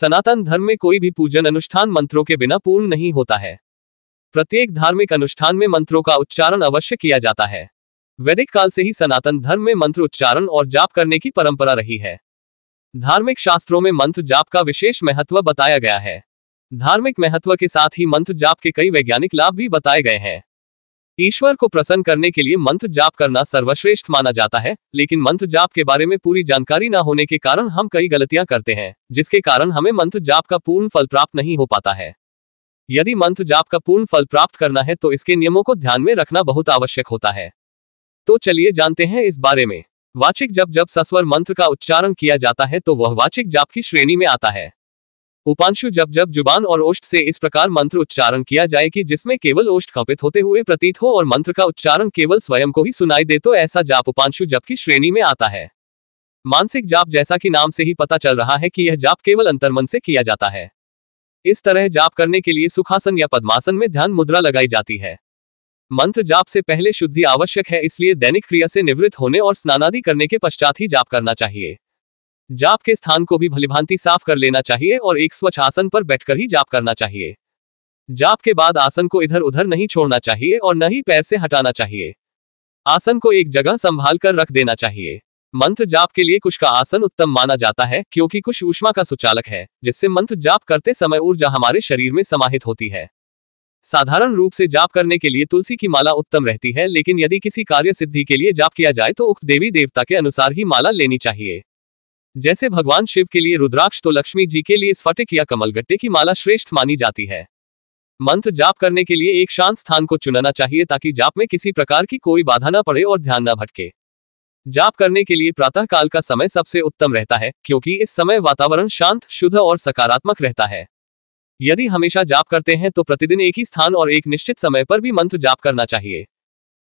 सनातन धर्म में कोई भी पूजन अनुष्ठान मंत्रों के बिना पूर्ण नहीं होता है। प्रत्येक धार्मिक अनुष्ठान में मंत्रों का उच्चारण अवश्य किया जाता है। वैदिक काल से ही सनातन धर्म में मंत्र उच्चारण और जाप करने की परंपरा रही है। धार्मिक शास्त्रों में मंत्र जाप का विशेष महत्व बताया गया है। धार्मिक महत्व के साथ ही मंत्र जाप के कई वैज्ञानिक लाभ भी बताए गए हैं। ईश्वर को प्रसन्न करने के लिए मंत्र जाप करना सर्वश्रेष्ठ माना जाता है, लेकिन मंत्र जाप के बारे में पूरी जानकारी न होने के कारण हम कई गलतियां करते हैं, जिसके कारण हमें मंत्र जाप का पूर्ण फल प्राप्त नहीं हो पाता है। यदि मंत्र जाप का पूर्ण फल प्राप्त करना है तो इसके नियमों को ध्यान में रखना बहुत आवश्यक होता है। तो चलिए जानते हैं इस बारे में। वाचिक जप, जब सस्वर मंत्र का उच्चारण किया जाता है तो वह वाचिक जाप की श्रेणी में आता है। उपांशु जप, जब जुबान और ओष्ठ से इस प्रकार मंत्र उच्चारण किया जाए कि जिसमें केवल ओष्ठ कंपित होते हुए प्रतीत हो और मंत्र का उच्चारण केवल स्वयं को ही सुनाई दे, तो ऐसा जाप उपांशु जप की श्रेणी में आता है। मानसिक जाप, जैसा कि नाम से ही पता चल रहा है कि यह जाप केवल अंतर्मन से किया जाता है। इस तरह जाप करने के लिए सुखासन या पद्मासन में ध्यान मुद्रा लगाई जाती है। मंत्र जाप से पहले शुद्धि आवश्यक है, इसलिए दैनिक क्रिया से निवृत्त होने और स्नानादि करने के पश्चात ही जाप करना चाहिए। जाप के स्थान को भी भलीभांति साफ कर लेना चाहिए और एक स्वच्छ आसन पर बैठकर ही जाप करना चाहिए। जाप के बाद आसन को इधर उधर नहीं छोड़ना चाहिए और न ही पैर से हटाना चाहिए। आसन को एक जगह संभाल कर रख देना चाहिए। मंत्र जाप के लिए कुश का आसन उत्तम माना जाता है, क्योंकि कुश ऊष्मा का सुचालक है, जिससे मंत्र जाप करते समय ऊर्जा हमारे शरीर में समाहित होती है। साधारण रूप से जाप करने के लिए तुलसी की माला उत्तम रहती है, लेकिन यदि किसी कार्य सिद्धि के लिए जाप किया जाए तो उक्त देवी देवता के अनुसार ही माला लेनी चाहिए। जैसे भगवान शिव के लिए रुद्राक्ष, तो लक्ष्मी जी के लिए स्फटिक या कमलगट्टे की माला श्रेष्ठ मानी जाती है। मंत्र जाप करने के लिए एक शांत स्थान को चुनना चाहिए ताकि जाप में किसी प्रकार की कोई बाधा न पड़े और ध्यान न भटके। जाप करने के लिए प्रातः काल का समय सबसे उत्तम रहता है, क्योंकि इस समय वातावरण शांत, शुद्ध और सकारात्मक रहता है। यदि हमेशा जाप करते हैं तो प्रतिदिन एक ही स्थान और एक निश्चित समय पर भी मंत्र जाप करना चाहिए।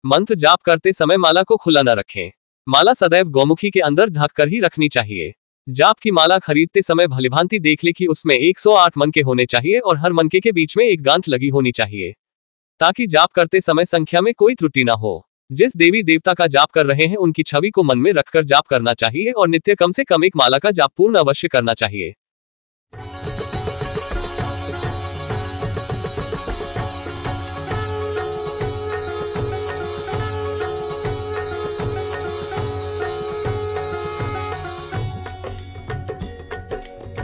मंत्र जाप करते समय माला को खुला न रखें। माला सदैव गौमुखी के अंदर ढक कर ही रखनी चाहिए। जाप की माला खरीदते समय भलीभांति देख ले कि उसमें 108 मनके होने चाहिए और हर मनके के बीच में एक गांठ लगी होनी चाहिए, ताकि जाप करते समय संख्या में कोई त्रुटि न हो। जिस देवी देवता का जाप कर रहे हैं उनकी छवि को मन में रखकर जाप करना चाहिए और नित्य कम से कम एक माला का जाप पूर्ण अवश्य करना चाहिए।